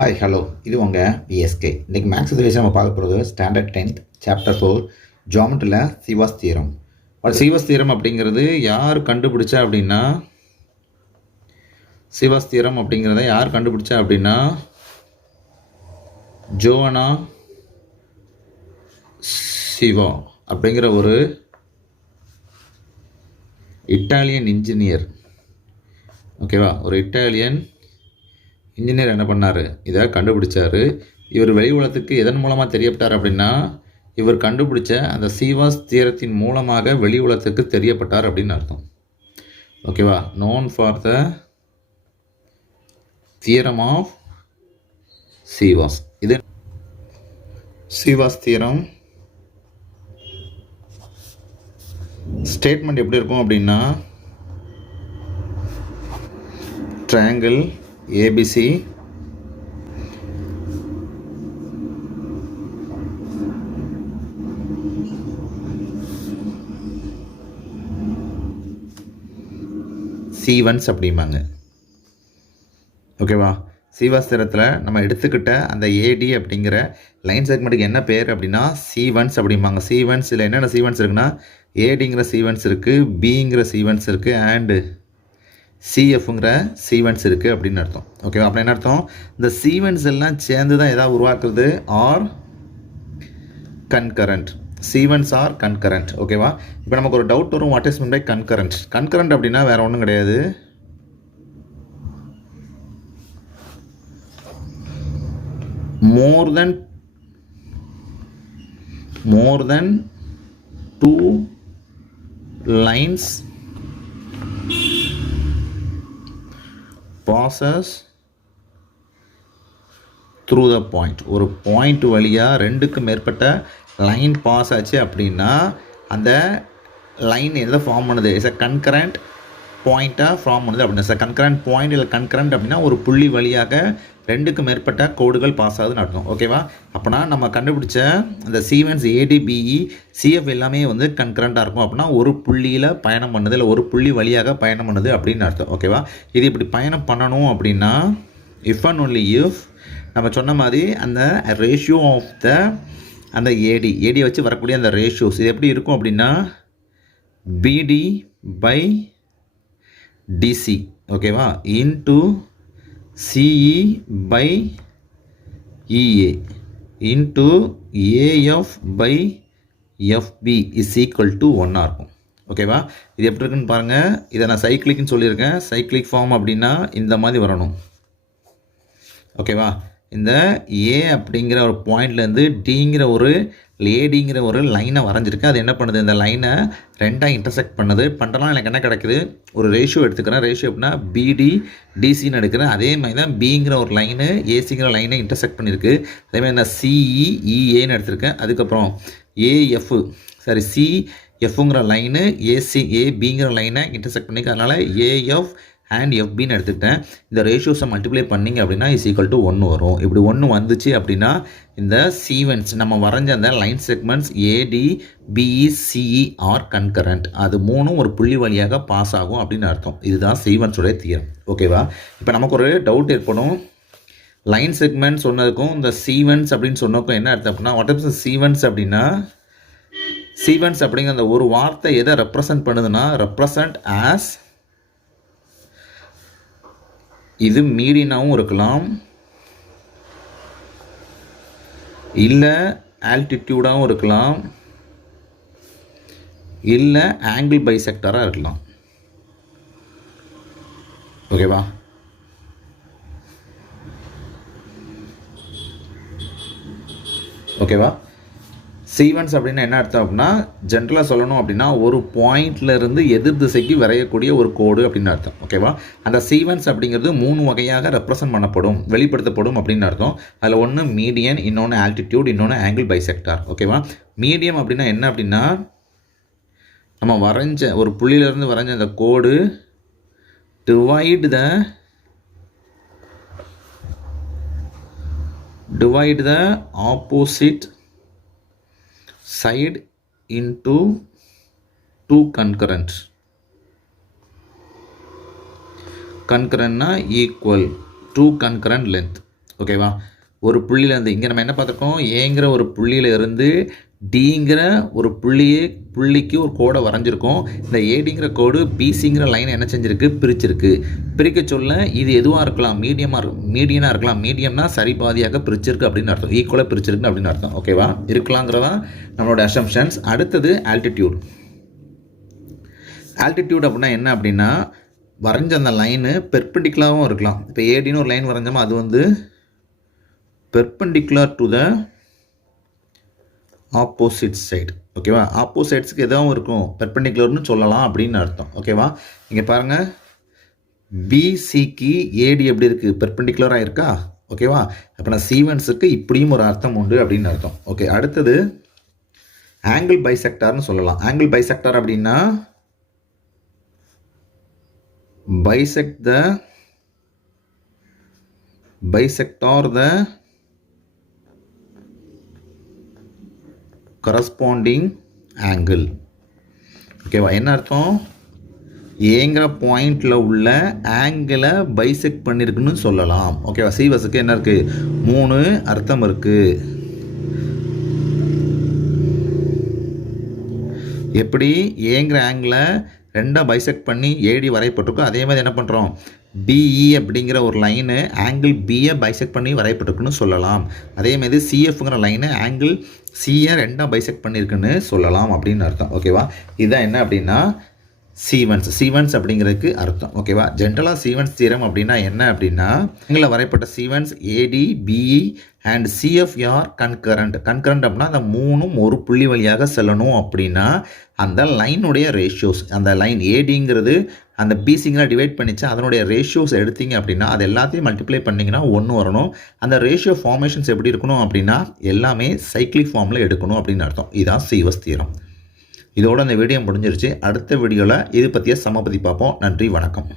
Hi hello இது உங்கள் PSK. இன்றைக்கி மேக்ஸ் ரிலேஷன் நம்ம பார்க்க போகிறது ஸ்டாண்டர்ட் 10th சாப்டர் 4 ஜாமெட்ரியில் சீவாஸ் தியரம். சீவாஸ் தியரம் அப்படிங்கிறது யார் கண்டுபிடிச்சா அப்படின்னா சீவாஸ் தியரம் அப்படிங்கிறத யார் கண்டுபிடிச்சா அப்படின்னா ஜோவனா சிவா அப்படிங்கிற ஒரு இட்டாலியன் இன்ஜினியர். ஓகேவா, ஒரு இட்டாலியன் இன்ஜினியர் என்ன பண்ணார், இதை கண்டுபிடிச்சார். இவர் வெளி உலகத்துக்கு எதன் மூலமாக தெரியப்பட்டார் அப்படின்னா இவர் கண்டுபிடிச்ச அந்த சீவாஸ் தியரத்தின் மூலமாக வெளி உலகத்துக்கு தெரியப்பட்டார் அப்படின்னு அர்த்தம். ஓகேவா, known for the theorem of Ceva's. இது சீவாஸ் தியரம் ஸ்டேட்மெண்ட் எப்படி இருக்கும் அப்படின்னா ட்ரையாங்கிள் ஏபிசி சீவன்ஸ் அப்படிம்பாங்க. ஓகேவா, சீவாஸ் தியரத்தில் நம்ம எடுத்துக்கிட்ட அந்த ஏடி அப்படிங்கிற லைன் செக்மெண்ட்டுக்கு என்ன பேர் அப்படின்னா சீவன்ஸ் அப்படிம்பாங்க. சீவன்ஸ் இல்லை என்னென்ன சீவன்ஸ் இருக்குன்னா ஏடிங்கிற சீவன்ஸ் இருக்குது, பிங்கிற சீவன்ஸ் இருக்குது, அண்டு சிஎஃப்ங்கிற சீவன்ஸ் இருக்குது அப்படின்னு அர்த்தம். ஓகேவா, அப்படி என்ன அர்த்தம், இந்த சீவன்ஸ் எல்லாம் சேர்ந்து தான் எதாவது உருவாக்குறது are concurrent. Cevians are concurrent. ஓகேவா, இப்போ நமக்கு ஒரு டவுட் வரும், what is mean by concurrent. Concurrent அப்படின்னா வேறு ஒன்றும் கிடையாது, more than two lines passes through the point. ஒரு பாயிண்ட் வழியாக ரெண்டுக்கு மேற்பட்ட லைன் பாஸ் ஆச்சு அப்படின்னா அந்த லைன் எதை ஃபார்ம் பண்ணுது, இட்ஸ் அ கன்கரண்ட் பாயிண்ட்டாக ஃபார்ம் பண்ணுது அப்படின்னா கன்கரண்ட் பாயிண்ட் இல்லை கன்கரண்ட் அப்படின்னா ஒரு புள்ளி வழியாக ரெண்டுக்கு மேற்பட்ட கோடுகள் பாஸ் ஆகுதுன்னு அர்த்தம். ஓகேவா, அப்போனா நம்ம கண்டுபிடிச்ச அந்த சீவன்ஸ் ஏடிபிஇ சிஎஃப் எல்லாமே வந்து கன்கரண்ட்டாக இருக்கும். அப்படின்னா ஒரு புள்ளியில் பயணம் பண்ணுது இல்லை ஒரு புள்ளி வழியாக பயணம் பண்ணுது அப்படின்னு அர்த்தம். ஓகேவா, இது இப்படி பயணம் பண்ணணும் அப்படின்னா இஃப் அண்ட் ஒன்லி இஃப் நம்ம சொன்ன மாதிரி அந்த ரேஷியோ ஆஃப் த அந்த ஏடியை வச்சு வரக்கூடிய அந்த ரேஷியோஸ் இது எப்படி இருக்கும் அப்படின்னா பிடி பை டிசி. ஓகேவா, into CE by EA into AF by FB is equal to 1 இருக்கும். ஓகேவா, இது எப்படி இருக்குன்னு பாருங்கள். இதை நான் சைக்ளிக்னு சொல்லியிருக்கேன். சைக்ளிக் ஃபார்ம் அப்படின்னா இந்த மாதிரி வரணும். ஓகேவா, இந்த ஏ அப்படிங்கிற ஒரு பாயிண்ட்லேருந்து டிங்கிற ஒரு ஏடிங்கிற ஒரு லைனை வரைஞ்சிருக்கு. அது என்ன பண்ணுது, இந்த லைனை ரெண்டாக இன்டர்செக்ட் பண்ணுது. பண்ணுறதுனால எனக்கு என்ன கிடைக்குது, ஒரு ரேஷியோ எடுத்துக்கிறேன். ரேஷியோ அப்படின்னா பிடி டிசின்னு எடுக்கிறேன். அதே மாதிரி தான் பிங்கிற ஒரு லைனு ஏசிங்கிற லைனை இன்டர்செக்ட் பண்ணியிருக்கு. அதேமாதிரி நான் சிஇஇஏன்னு எடுத்திருக்கேன். அதுக்கப்புறம் ஏஎஃப் சிஎஃப்ங்கிற லைனு ஏபிங்கிற லைனை இன்டர்செக்ட் பண்ணியிருக்கு. அதனால் ஏஎஃப் அண்ட் எஃப்பின்னு எடுத்துக்கிட்டேன். இந்த ரேஷியோஸை மல்டிப்ளை பண்ணிங்க அப்படின்னா இஸ் ஈக்குவல் டு 1 வரும். இப்படி 1 வந்துச்சு அப்படின்னா இந்த சீவன்ஸ் நம்ம வரைஞ்ச அந்த line segments AD BE CE are concurrent, அது மூணும் ஒரு புள்ளி வழியாக பாஸ் ஆகும் அப்படின்னு அர்த்தம். இதுதான் சீவன்ஸோடைய தியரம். ஓகேவா, இப்போ நமக்கு ஒரு டவுட் ஏற்படும், லைன் செக்மெண்ட் சொன்னதுக்கும் இந்த சீவன்ஸ் அப்படின்னு சொன்னதுக்கும் என்ன அர்த்தம் அப்படின்னா வாட் இஸ் சீவன்ஸ் அப்படின்னா சீவன்ஸ் அப்படிங்கிற அந்த ஒரு வார்த்தை எதை ரெப்ரசன்ட் பண்ணுதுன்னா ரெப்ரசன்ட் ஆஸ், இது மீடியனாகவும் இருக்கலாம் இல்லை ஆல்டிடியூடாகவும் இருக்கலாம் இல்லை ஆங்கிள் பைசெக்டராக இருக்கலாம். ஓகேவா, ஓகேவா, சீவன்ஸ் அப்படின்னா என்ன அர்த்தம் அப்படின்னா ஜென்ரலாக சொல்லணும் அப்படின்னா ஒரு பாயிண்ட்லேருந்து எதிர் திசைக்கு வரையக்கூடிய ஒரு கோடு அப்படின்னு அர்த்தம். ஓகேவா, அந்த சீவன்ஸ் அப்படிங்கிறது 3 வகையாக ரெப்ரசன்ட் பண்ணப்படும், வெளிப்படுத்தப்படும் அப்படின்னு அர்த்தம். அதில் ஒன்று மீடியன், இன்னொன்று ஆல்டிடியூட், இன்னொன்று ஆங்கிள் பைசெக்டார். ஓகேவா, மீடியம் அப்படின்னா என்ன அப்படின்னா நம்ம வரைஞ்ச ஒரு புள்ளியிலேருந்து வரைஞ்ச அந்த கோடு divide the opposite side into two concurrent. Concurrent na equal two concurrent length. ஓகேவா? ஒரு புள்ளியிலேருந்து இங்கே நம்ம என்ன பார்த்துருக்கோம், ஏங்கிற ஒரு புள்ளியில் இருந்து டிங்கிற ஒரு புள்ளிக்கு ஒரு கோடை வரைஞ்சிருக்கோம். இந்த ஏடிங்கிற கோடு பிசிங்கிற லைனை என்ன செஞ்சிருக்கு, பிரிச்சிருக்கு. பிரிக்க சொல்ல இது எதுவாக இருக்கலாம், மீடியனாக இருக்கலாம். மீடியம்னா சரி பாதியாக பிரிச்சிருக்கு அப்படின்னு அர்த்தம், ஈக்குவலாக பிரிச்சிருக்கு அப்படின்னு அர்த்தம். ஓகேவா? இருக்கலாங்கிறதான் நம்மளோட அசம்ஷன்ஸ். அடுத்தது ஆல்டிடியூட். ஆல்டிடியூட் அப்படின்னா என்ன அப்படின்னா, வரைஞ்ச அந்த லைனு பெர்பெண்டிகுலராகவும் இருக்கலாம். இப்போ ஏடின்னு ஒரு லைன் வரைஞ்சோமா, அது வந்து perpendicular to the opposite side. ஓகேவா? ஆப்போசிட்ஸுக்கு எதாவது இருக்கும், பெர்பெண்டிகுலர்னு சொல்லலாம் அப்படின்னு அர்த்தம். ஓகேவா? இங்கே பாருங்கள், பிசிக்கு ஏடி எப்படி இருக்குது, பெர்பெண்டிகுலராக இருக்கா? ஓகேவா? அப்போ நான் சீவன்ஸுக்கு இப்படியும் ஒரு அர்த்தம் உண்டு அப்படின்னு அர்த்தம். ஓகே, அடுத்தது ஆங்கிள் பைசெக்டார்னு சொல்லலாம். ஆங்கிள் பைசெக்டார் அப்படின்னா bisect or the corresponding angle. ஓகேவா? என்ன அர்த்தம், ஏங்கிற பாயிண்டில் உள்ள ஆங்கிளை பைசெக்ட் பண்ணியிருக்குன்னு சொல்லலாம். ஓகேவா? சீவஸுக்கு என்ன இருக்குது, 3 அர்த்தம் இருக்குது. எப்படி ஏங்கிற ஆங்கிளை ரெண்டாக பைசெக்ட் பண்ணி ஏடி வரையப்பட்டிருக்கும், அதே மாதிரி என்ன பண்ணுறோம், பிஇ அப்படிங்கிற ஒரு லைனு ஆங்கிள் பியை பைசெக்ட் பண்ணி வரையப்பட்டிருக்குன்னு சொல்லலாம். அதேமாதிரி சிஎஃப்ங்கிற லைனு ஆங்கிள் சியை ரெண்டாக பைசெக்ட் பண்ணியிருக்குன்னு சொல்லலாம் அப்படின்னு அர்த்தம். ஓகேவா? இதுதான் என்ன அப்படின்னா சீவன்ஸ் அப்படிங்கிறதுக்கு அர்த்தம். ஓகேவா? ஜென்ரலாக சீவன்ஸ் தியரம் அப்படின்னா என்ன அப்படின்னா, இங்கே வரையப்பட்ட சீவன்ஸ் ஏடி பிஇ அண்ட் சிஎஃப்ஆர் கன்கரண்ட் அப்படின்னா அந்த 3ம் ஒரு புள்ளி வழியாக செல்லணும் அப்படின்னா அந்த லைனுடைய ரேஷியோஸ், அந்த லைன் ஏடிங்கிறது அந்த பிசிங்கிற டிவைட் பண்ணிச்சு, அதனுடைய ரேஷியோஸ் எடுத்தீங்க அப்படின்னா அது எல்லாத்தையும் மல்டிப்ளை பண்ணிங்கன்னா 1 வரணும். அந்த ரேஷியோ ஃபார்மேஷன்ஸ் எப்படி இருக்கணும் அப்படின்னா எல்லாமே சைக்ளிக் ஃபார்மில் எடுக்கணும் அப்படின்னு அர்த்தம். இதுதான் சீவஸ் தியரம். இதோட இந்த வீடியோ முடிஞ்சிருச்சு. அடுத்த வீடியோவில் இது பற்றிய சமபதி பார்ப்போம். நன்றி, வணக்கம்.